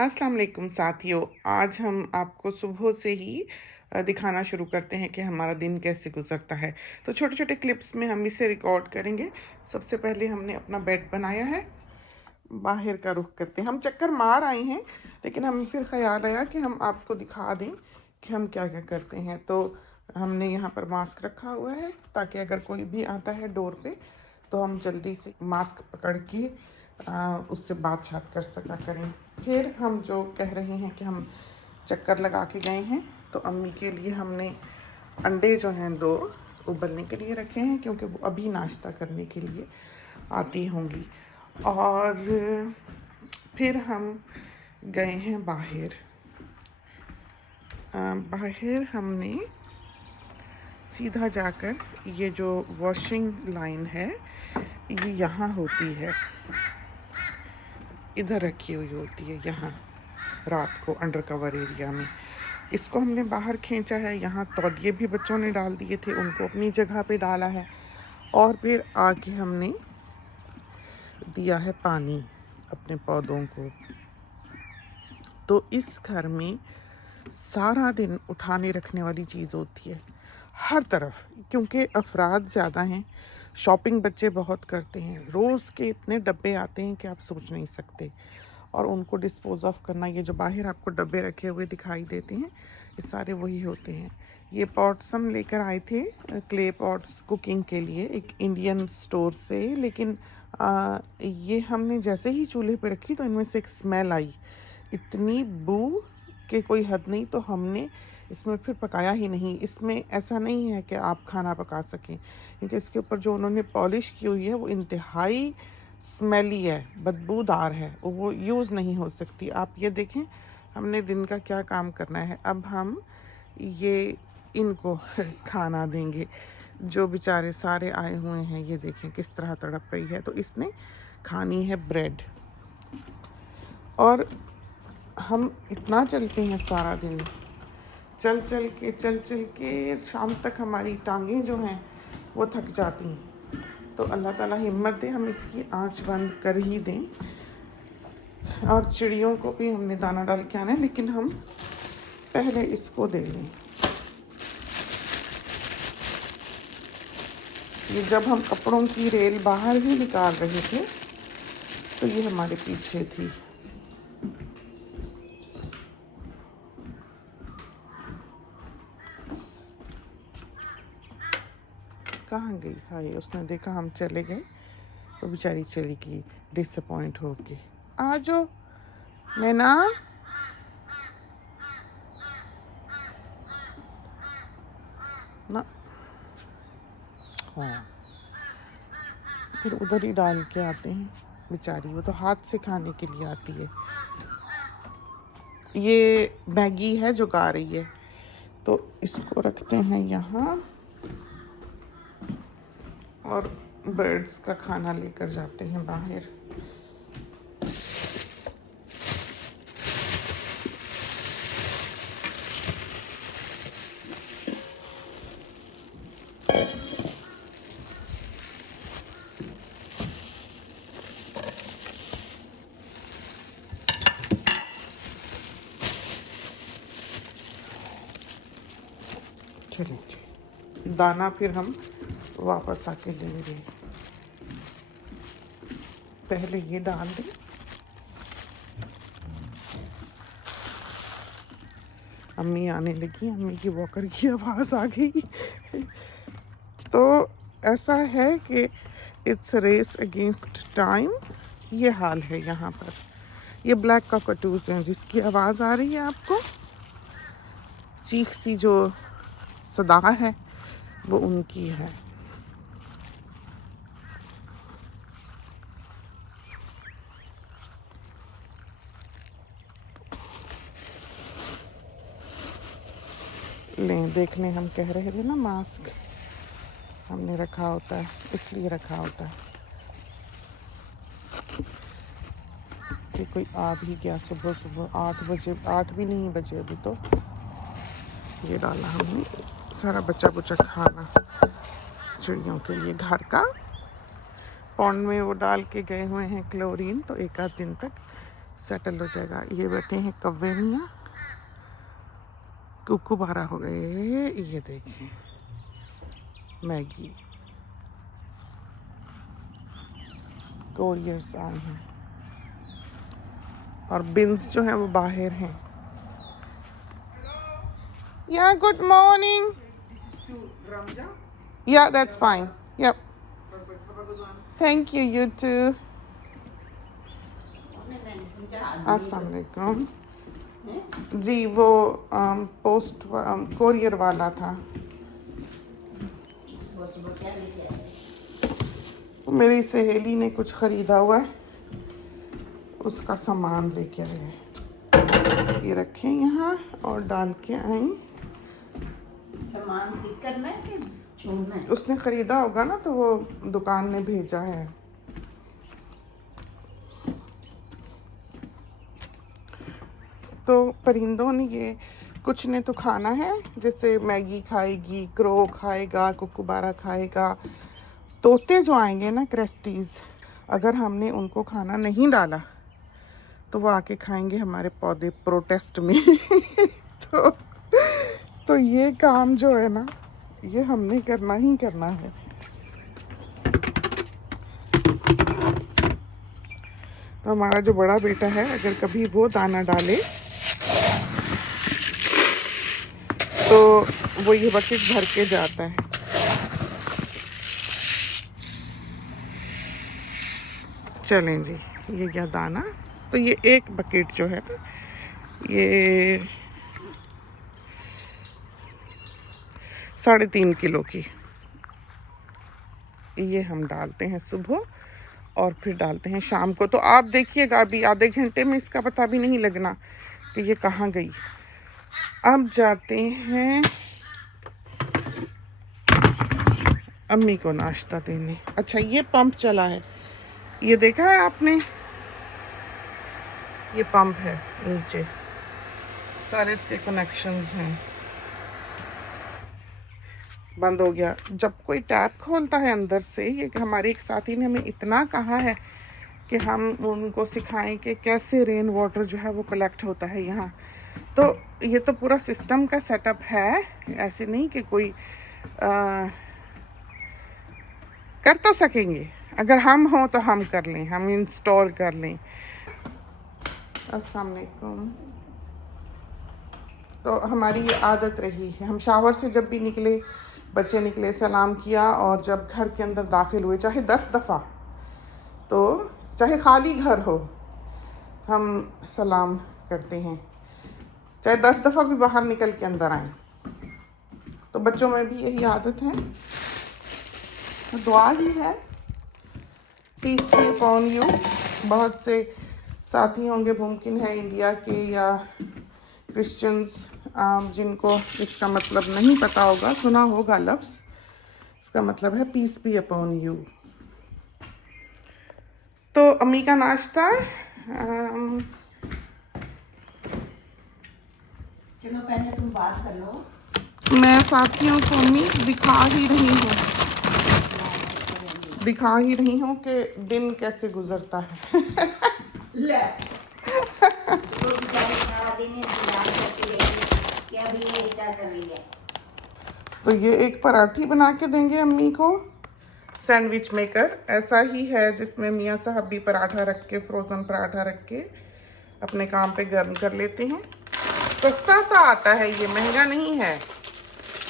अस्सलाम वालेकुम साथियों। आज हम आपको सुबह से ही दिखाना शुरू करते हैं कि हमारा दिन कैसे गुजरता है। तो छोटे छोटे क्लिप्स में हम इसे रिकॉर्ड करेंगे। सबसे पहले हमने अपना बेड बनाया है, बाहर का रुख करते हैं। हम चक्कर मार आए हैं, लेकिन हमें फिर ख्याल आया कि हम आपको दिखा दें कि हम क्या क्या करते हैं। तो हमने यहाँ पर मास्क रखा हुआ है ताकि अगर कोई भी आता है डोर पे तो हम जल्दी से मास्क पकड़ के उससे बात कर सका करें। फिर हम जो कह रहे हैं कि हम चक्कर लगा के गए हैं, तो अम्मी के लिए हमने अंडे जो हैं 2 उबलने के लिए रखे हैं, क्योंकि वो अभी नाश्ता करने के लिए आती होंगी। और फिर हम गए हैं बाहर। बाहर हमने सीधा जाकर, ये जो वॉशिंग लाइन है ये यहाँ होती है, इधर रखी हुई होती है, यहाँ रात को अंडर कवर एरिया में। इसको हमने बाहर खींचा है। यहाँ तौलिए भी बच्चों ने डाल दिए थे, उनको अपनी जगह पे डाला है। और फिर आके हमने दिया है पानी अपने पौधों को। तो इस घर में सारा दिन उठाने रखने वाली चीज़ होती है हर तरफ, क्योंकि अफराद ज़्यादा हैं। शॉपिंग बच्चे बहुत करते हैं, रोज़ के इतने डब्बे आते हैं कि आप सोच नहीं सकते। और उनको डिस्पोज ऑफ करना, ये जो बाहर आपको डब्बे रखे हुए दिखाई देते हैं, ये सारे वही होते हैं। ये पॉट्स हम लेकर आए थे, क्ले पॉट्स कुकिंग के लिए, एक इंडियन स्टोर से। लेकिन ये हमने जैसे ही चूल्हे पे रखी तो इनमें से एक स्मेल आई, इतनी बू कि कोई हद नहीं। तो हमने इसमें फिर पकाया ही नहीं। इसमें ऐसा नहीं है कि आप खाना पका सकें, क्योंकि इसके ऊपर जो उन्होंने पॉलिश की हुई है वो इंतहाई स्मेली है, बदबूदार है, वो यूज़ नहीं हो सकती। आप ये देखें हमने दिन का क्या काम करना है। अब हम ये इनको खाना देंगे, जो बेचारे सारे आए हुए हैं। ये देखें किस तरह तड़प रही है। तो इसने खानी है ब्रेड। और हम इतना चलते हैं सारा दिन, चल चल के शाम तक हमारी टांगें जो हैं वो थक जाती हैं। तो अल्लाह ताला हिम्मत दे, हम इसकी आंच बंद कर ही दें। और चिड़ियों को भी हमने दाना डाल के आना है, लेकिन हम पहले इसको दे लें। ये जब हम कपड़ों की रेल बाहर ही निकाल रहे थे तो ये हमारे पीछे थी। कहाँ गई? हाय, उसने देखा हम चले गए तो बेचारी चली गई डिसअपॉइंट होके। आ जाओ मैना। ना, हाँ, फिर उधर ही डाल के आते हैं बेचारी, वो तो हाथ से खाने के लिए आती है। ये मैगी है जो गा रही है, तो इसको रखते हैं यहाँ और बर्ड्स का खाना लेकर जाते हैं बाहर। चलिए, दाना फिर हम वापस आके लेंगे। पहले ये डाल दें। अम्मी आने लगी, अम्मी की वॉकर की आवाज़ आ गई। तो ऐसा है कि इट्स रेस अगेंस्ट टाइम। ये हाल है यहाँ पर। ये ब्लैक कॉकटूज़ हैं जिसकी आवाज़ आ रही है आपको, चीख सी जो सदा है वो उनकी है। लें, देखने हम कह रहे थे ना, मास्क हमने रखा होता है, इसलिए रखा होता है कि कोई आ भी गया सुबह सुबह 8 बजे, 8 भी नहीं बजे अभी। तो ये डाला हमने सारा बचा बुचा खाना चिड़ियों के लिए। घर का पौंड में वो डाल के गए हुए हैं क्लोरीन, तो एक आध दिन तक सेटल हो जाएगा। ये बैठे हैं कव्वे मियाँ, कुकुबारा हो गए। ये देखिए मैगी, कोरियर्स आए हैं और बिन्स जो हैं वो बाहर हैं। या गुड मॉर्निंग। या दैट्स फाइन। या थैंक यू, यू टू। अस्सलाम वालेकुम जी। वो पोस्ट कोरियर वाला था। मेरी सहेली ने कुछ ख़रीदा हुआ है, उसका सामान लेके आए हैं। ये रखें यहाँ और डाल के आई। सामान ठीक करना है कि छोड़ना है? उसने ख़रीदा होगा ना, तो वो दुकान ने भेजा है। तो परिंदों ने ये कुछ ने तो खाना है, जैसे मैगी खाएगी, क्रो खाएगा, कुकुबारा खाएगा। तोते जो आएंगे ना, क्रेस्टीज, अगर हमने उनको खाना नहीं डाला तो वो आके खाएंगे हमारे पौधे प्रोटेस्ट में। तो ये काम जो है ना, ये हमने करना ही करना है। तो हमारा जो बड़ा बेटा है, अगर कभी वो दाना डाले तो वो ये बकेट भर के जाता है। चलें जी, ये क्या दाना, तो ये एक बकेट जो है ना, ये 3.5 किलो की, ये हम डालते हैं सुबह और फिर डालते हैं शाम को। तो आप देखिएगा, अभी आधे घंटे में इसका पता भी नहीं लगना कि ये कहाँ गई। अब जाते हैं अम्मी को नाश्ता देने। अच्छा, ये पंप चला है, ये देखा है आपने? ये पंप है, नीचे सारे इसके कनेक्शंस हैं। बंद हो गया। जब कोई टैप खोलता है अंदर से, ये हमारे एक साथी ने हमें इतना कहा है कि हम उनको सिखाएं कि कैसे रेन वाटर जो है वो कलेक्ट होता है यहाँ। तो ये तो पूरा सिस्टम का सेटअप है, ऐसे नहीं कि कोई कर तो सकेंगे। अगर हम हों तो हम कर लें, हम इंस्टॉल कर लें। अस्सलाम वालेकुम। तो हमारी ये आदत रही है, हम शावर से जब भी निकले, बच्चे निकले, सलाम किया, और जब घर के अंदर दाखिल हुए, चाहे 10 दफ़ा, तो चाहे खाली घर हो, हम सलाम करते हैं, चाहे 10 दफ़ा भी बाहर निकल के अंदर आए। तो बच्चों में भी यही आदत है। तो दुआ ही है, पीस बी अपॉन यू। बहुत से साथी होंगे, मुमकिन है इंडिया के या क्रिश्चियंस, जिनको इसका मतलब नहीं पता होगा, सुना होगा लफ्ज़। इसका मतलब है पीस बी अपॉन यू। तो अम्मी का नाश्ता, चलो पहले तुम बात कर लो। मैं साथियों को अम्मी दिखा ही रही हूँ कि दिन कैसे गुजरता है। ले तो बेचारी सारा दिन इंतजार करती रहेगी कि अभी ये क्या कर रही है। तो ये एक पराठी बना के देंगे अम्मी को, सैंडविच मेकर ऐसा ही है जिसमें मियाँ साहब भी पराठा रख के, फ्रोज़न पराठा रख के अपने काम पे गर्म कर लेते हैं। सस्ता सा आता है ये, महंगा नहीं है।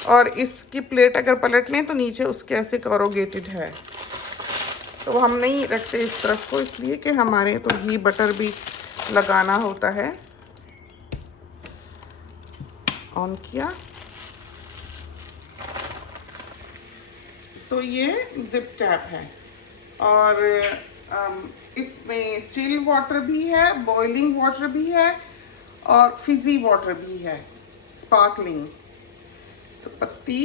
और इसकी प्लेट अगर पलट लें तो नीचे उसके ऐसे कॉरोगेटेड है। तो हम नहीं रखते इस तरफ को, इसलिए कि हमारे तो घी बटर भी लगाना होता है। ऑन किया तो ये जिप टैप है, और इसमें चिल वाटर भी है, बॉइलिंग वाटर भी है, और फिजी वाटर भी है, स्पार्कलिंग। तो पत्ती,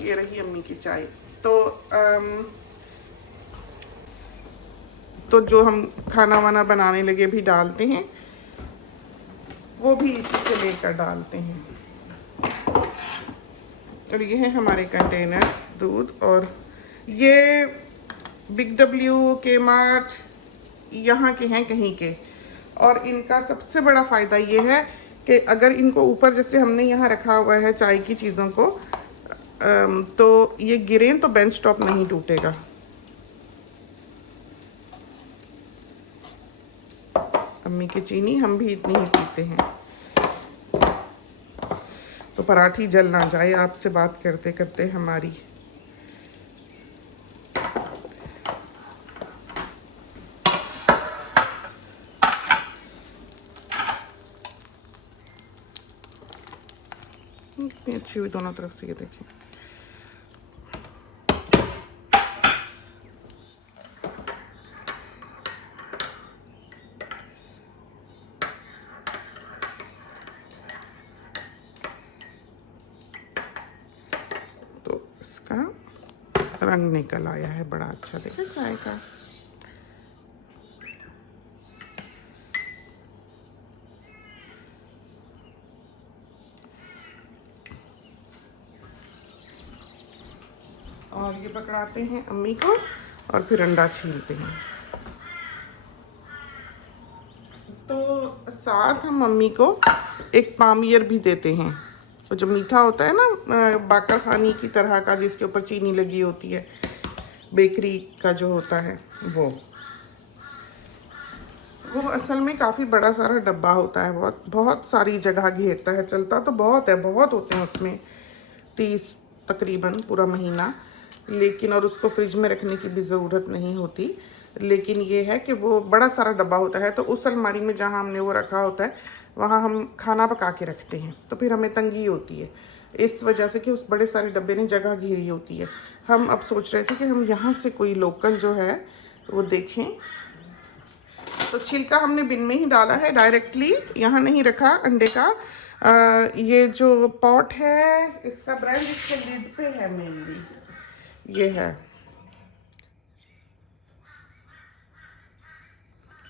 ये रही अम्मी की चाय। तो जो हम खाना वाना बनाने लगे भी डालते हैं, वो भी इसी से लेकर डालते हैं। और ये है हमारे कंटेनर्स, दूध। और ये बिग डब्ल्यू, के मार्ट यहाँ के हैं कहीं के। और इनका सबसे बड़ा फ़ायदा ये है कि अगर इनको ऊपर जैसे हमने यहाँ रखा हुआ है चाय की चीज़ों को, तो ये गिरें तो बेंच टॉप नहीं टूटेगा। अम्मी की चीनी हम भी इतनी ही पीते हैं। तो पराठी जल ना जाए आपसे बात करते करते हमारी। इतनी अच्छी हुई दोनों तरफ से, ये देखिए। तो इसका रंग निकल आया है बड़ा अच्छा, देखा चाय का। और ये पकड़ाते हैं अम्मी को और फिर अंडा छीलते हैं। तो साथ हम मम्मी को एक पामियर भी देते हैं, वो जो मीठा होता है ना बाकर खानी की तरह का, जिसके ऊपर चीनी लगी होती है, बेकरी का जो होता है वो असल में काफ़ी बड़ा सारा डब्बा होता है, बहुत बहुत सारी जगह घेरता है। चलता तो बहुत है, बहुत होते हैं उसमें 30 तकरीबन पूरा महीना, लेकिन और उसको फ्रिज में रखने की भी ज़रूरत नहीं होती। लेकिन ये है कि वो बड़ा सारा डब्बा होता है, तो उस अलमारी में जहाँ हमने वो रखा होता है वहाँ हम खाना पका के रखते हैं, तो फिर हमें तंगी होती है इस वजह से कि उस बड़े सारे डब्बे ने जगह घेरी होती है। हम अब सोच रहे थे कि हम यहाँ से कोई लोकल जो है वो देखें। तो छिलका हमने बिन में ही डाला है, डायरेक्टली यहाँ नहीं रखा अंडे का। ये जो पॉट है इसका ब्रांड इसके लिड पे है मेनली, ये है,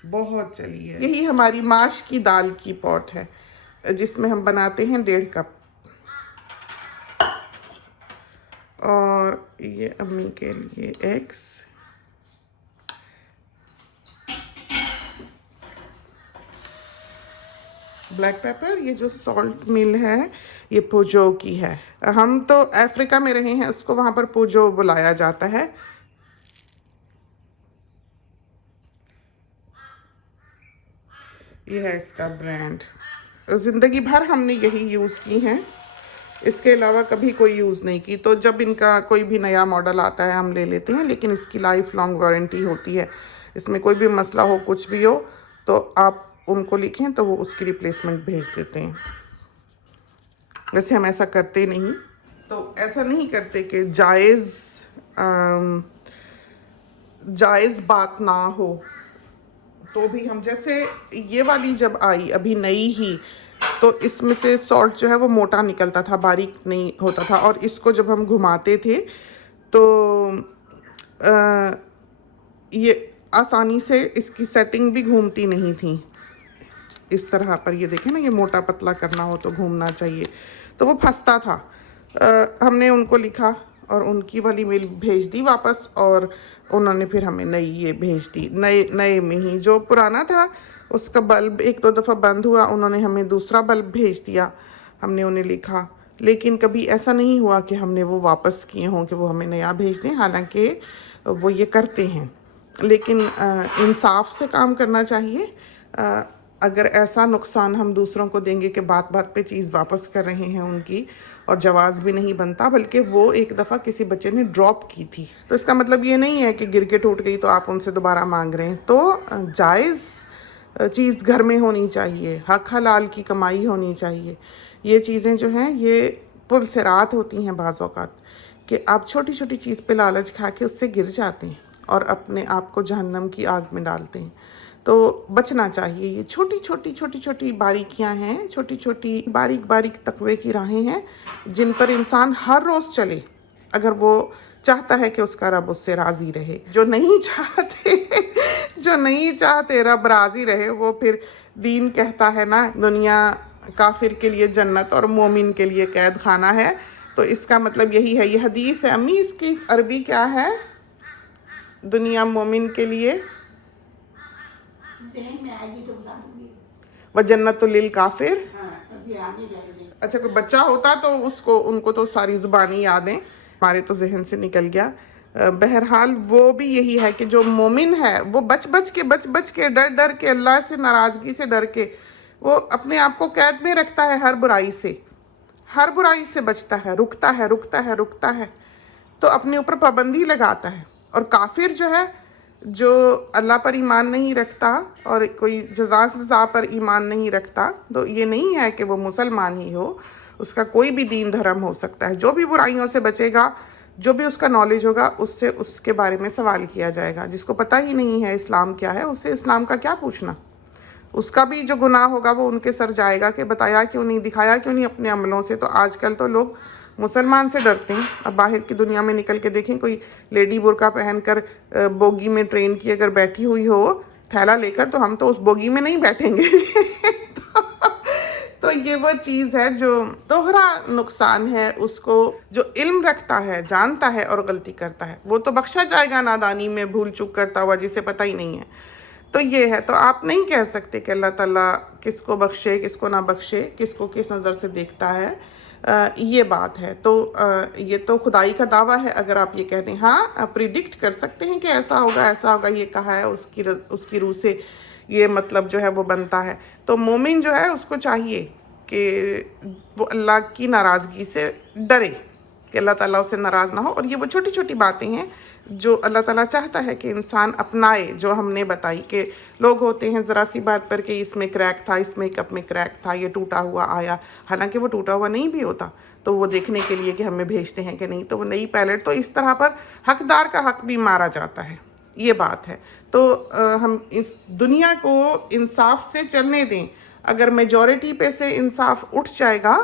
बहुत चली है। यही हमारी माश की दाल की पॉट है जिसमें हम बनाते हैं 1.5 कप। और ये अम्मी के लिए एग्स, ब्लैक पेपर, ये जो सॉल्ट मिल है ये पोजो की है। हम तो अफ्रीका में रहे हैं, उसको वहाँ पर पोजो बुलाया जाता है। ये है इसका ब्रांड। ज़िंदगी भर हमने यही यूज़ की हैं, इसके अलावा कभी कोई यूज़ नहीं की। तो जब इनका कोई भी नया मॉडल आता है हम ले लेते हैं, लेकिन इसकी लाइफ लॉन्ग वारंटी होती है। इसमें कोई भी मसला हो, कुछ भी हो, तो आप उनको लिखें तो वो उसकी रिप्लेसमेंट भेज देते हैं। वैसे हम ऐसा करते नहीं, तो ऐसा नहीं करते कि जायज़ बात ना हो तो भी हम, जैसे ये वाली जब आई अभी नई ही, तो इसमें से सॉल्ट जो है वो मोटा निकलता था, बारीक नहीं होता था। और इसको जब हम घुमाते थे तो ये आसानी से इसकी सेटिंग भी घूमती नहीं थी इस तरह पर। ये देखें ना, ये मोटा पतला करना हो तो घूमना चाहिए, तो वो फंसता था। हमने उनको लिखा और उनकी वाली मेल भेज दी वापस, और उन्होंने फिर हमें नई ये भेज दी। नए में ही जो पुराना था उसका बल्ब 1-2 दफ़ा बंद हुआ, उन्होंने हमें दूसरा बल्ब भेज दिया। हमने उन्हें लिखा, लेकिन कभी ऐसा नहीं हुआ कि हमने वो वापस किए हों कि वो हमें नया भेज दें, हालांकि वो ये करते हैं। लेकिन इंसाफ से काम करना चाहिए। अगर ऐसा नुकसान हम दूसरों को देंगे कि बात बात पे चीज़ वापस कर रहे हैं उनकी, और जवाज़ भी नहीं बनता, बल्कि वो एक दफ़ा किसी बच्चे ने ड्रॉप की थी, तो इसका मतलब ये नहीं है कि गिर के टूट गई तो आप उनसे दोबारा मांग रहे हैं। तो जायज़ चीज़ घर में होनी चाहिए, हक हलाल की कमाई होनी चाहिए। ये चीज़ें जो हैं ये पुल से रात होती हैं बाज़ औक़ात, कि आप छोटी छोटी चीज़ पे लालच खा के उससे गिर जाते हैं और अपने आप को जहन्नम की आग में डालते हैं। तो बचना चाहिए। ये छोटी छोटी बारीकियां हैं, छोटी छोटी बारीक तकवे की राहें हैं जिन पर इंसान हर रोज़ चले, अगर वो चाहता है कि उसका रब उससे राज़ी रहे। जो नहीं चाहते रब राज़ी रहे, वो फिर दीन कहता है ना, दुनिया काफिर के लिए जन्नत और मोमिन के लिए कैद खाना है। तो इसका मतलब यही है। ये हदीस है अम्मी, इसकी अरबी क्या है? दुनिया मोमिन के लिए ज़हन में आएगी तो बता दूंगी। व जन्नतुल लिल काफिर। हाँ, अभी आने लगे। अच्छा, कोई बच्चा होता तो उसको उनको तो सारी ज़ुबानी याद है, हमारे तो जहन से निकल गया। बहरहाल वो भी यही है कि जो मोमिन है वो बच बच के डर डर के, अल्लाह से नाराज़गी से डर के, वो अपने आप को कैद में रखता है, हर बुराई से बचता है, रुकता है, तो अपने ऊपर पाबंदी लगाता है। और काफिर जो है, जो अल्लाह पर ईमान नहीं रखता और कोई जज़ा सज़ा पर ईमान नहीं रखता, तो ये नहीं है कि वो मुसलमान ही हो, उसका कोई भी दीन धर्म हो सकता है। जो भी बुराइयों से बचेगा, जो भी उसका नॉलेज होगा, उससे उसके बारे में सवाल किया जाएगा। जिसको पता ही नहीं है इस्लाम क्या है, उससे इस्लाम का क्या पूछना। उसका भी जो गुनाह होगा वो उनके सर जाएगा कि बताया क्यों नहीं, दिखाया क्यों नहीं अपने अमलों से। तो आजकल तो लोग मुसलमान से डरते हैं। अब बाहर की दुनिया में निकल के देखें, कोई लेडी बुर्का पहनकर बोगी में ट्रेन की अगर बैठी हुई हो थैला लेकर, तो हम तो उस बोगी में नहीं बैठेंगे। तो ये वो चीज़ है जो दोहरा नुकसान है। उसको जो इल्म रखता है, जानता है और गलती करता है, वो तो बख्शा जाएगा नादानी में, भूल चूक करता हुआ, जिसे पता ही नहीं है। तो ये है। तो आप नहीं कह सकते कि अल्लाह ताला किसको बख्शे किसको ना बख्शे, किसको किस नज़र से देखता है। ये बात है। तो ये तो खुदाई का दावा है। अगर आप ये कह दें, हाँ प्रिडिक्ट कर सकते हैं कि ऐसा होगा, ये कहा है, उसकी रूह से ये मतलब जो है वो बनता है। तो मोमिन जो है उसको चाहिए कि वो अल्लाह की नाराज़गी से डरे, कि अल्लाह ताला उससे नाराज़ ना हो। और ये वो छोटी छोटी बातें हैं जो अल्लाह ताला चाहता है कि इंसान अपनाए, जो हमने बताई। कि लोग होते हैं ज़रा सी बात पर कि इसमें क्रैक था, इस मेकअप में क्रैक था, ये टूटा हुआ आया, हालांकि वो टूटा हुआ नहीं भी होता, तो वो देखने के लिए कि हमें भेजते हैं कि नहीं, तो वो नई पैलेट, तो इस तरह पर हकदार का हक भी मारा जाता है। ये बात है। तो हम इस दुनिया को इंसाफ से चलने दें। अगर मेजॉरिटी पे से इंसाफ उठ जाएगा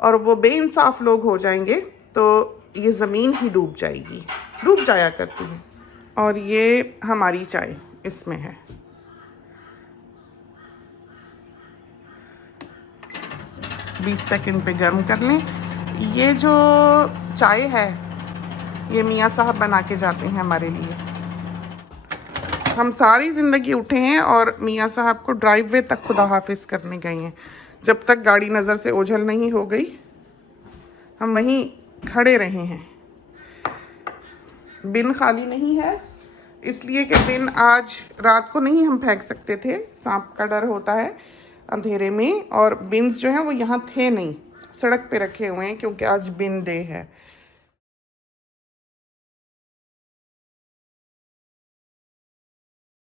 और वो बेइंसाफ लोग हो जाएंगे, तो ये ज़मीन ही डूब जाएगी, डूब जाया करती है। और ये हमारी चाय इसमें है। बीस सेकंड पे गर्म कर लें। ये जो चाय है ये मियाँ साहब बना के जाते हैं हमारे लिए। हम सारी ज़िंदगी उठे हैं और मियाँ साहब को ड्राइववे तक खुदा हाफिज़ करने गए हैं। जब तक गाड़ी नज़र से ओझल नहीं हो गई, हम वहीं खड़े रहे हैं। बिन खाली नहीं है, इसलिए कि बिन आज रात को नहीं हम फेंक सकते थे, सांप का डर होता है अंधेरे में। और बिन्स जो हैं वो यहाँ थे नहीं, सड़क पे रखे हुए हैं, क्योंकि आज बिन डे है।